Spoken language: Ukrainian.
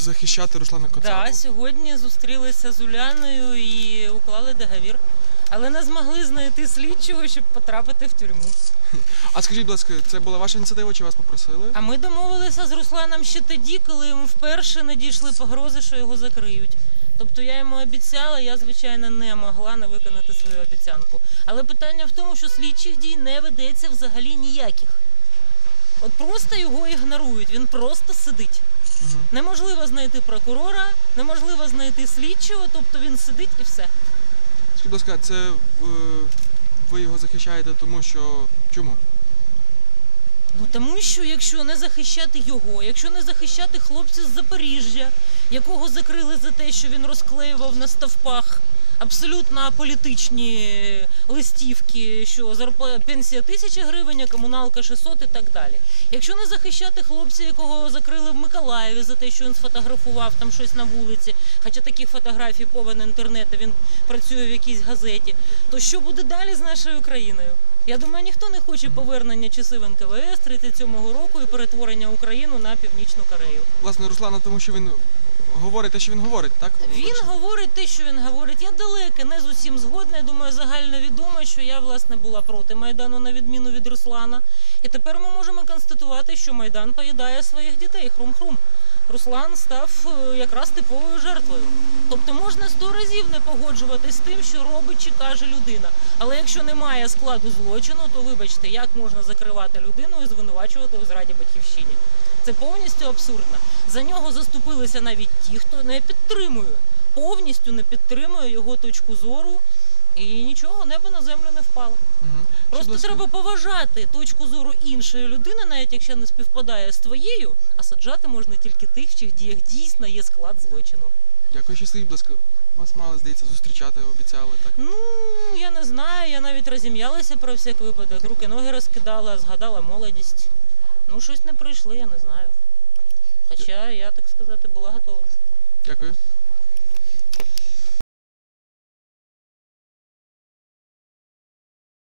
захищати Руслана Коцабу. Да, сьогодні зустрілися з Уляною і уклали договір. Але не змогли знайти слідчого, щоб потрапити в тюрму. А скажіть, будь ласка, це була ваша ініціатива чи вас попросили? А ми домовилися з Русланом ще тоді, коли йому вперше надійшли погрози, що його закриють. Тобто я йому обіцяла, я звичайно не могла не виконати свою обіцянку. Але питання в тому, що слідчих дій не ведеться взагалі ніяких. От просто його ігнорують, він просто сидить. Мгм. Неможливо знайти прокурора, неможливо знайти слідчого, тобто він сидить і все. Скажіть, будь ласка, це е, ви його захищаєте, тому що чому? Ну тому що якщо не захищати його, якщо не захищати хлопця з Запоріжжя, якого закрили за те, що він розклеював на стовпах абсолютно аполітичні листівки, що пенсія тисяча гривень, а комуналка 600 і так далі. Якщо не захищати хлопця, якого закрили в Миколаєві за те, що він сфотографував там щось на вулиці, хоча таких фотографій повен інтернет, він працює в якійсь газеті, то що буде далі з нашою країною? Я думаю, ніхто не хоче повернення часів НКВС 37-го року і перетворення України на Північну Корею. Власне, Руслана, тому що він говорить те, що він говорить, так? Він говорить те, що він говорить. Я далека, не з усім згодна. Я думаю, загально відомо, що я власне була проти майдану на відміну від Руслана. І тепер ми можемо констатувати, що майдан поїдає своїх дітей. Хрум-хрум. Руслан став е, якраз типовою жертвою. Тобто можна сто разів не погоджуватись з тим, що робить чи каже людина. Але якщо немає складу злочину, то вибачте, як можна закривати людину і звинувачувати у зраді батьківщині? Це повністю абсурдно. За нього заступилися навіть ті, хто не підтримує, повністю не підтримує його точку зору, і нічого, небо на землю не впало. Скажіть, Просто будь треба поважати точку зору іншої людини, навіть якщо не співпадає з твоєю, а саджати можна тільки тих, в чиїх діях дійсно є склад злочину. Дякую, що скажіть, будь ласка, вас мали, здається, зустрічати, обіцяли, так? Ну, я не знаю, я навіть розім'ялася про всяк випадок, руки ноги розкидала, згадала молодість. Ну, щось не прийшли, я не знаю. Хоча я, так сказати, була готова. Дякую.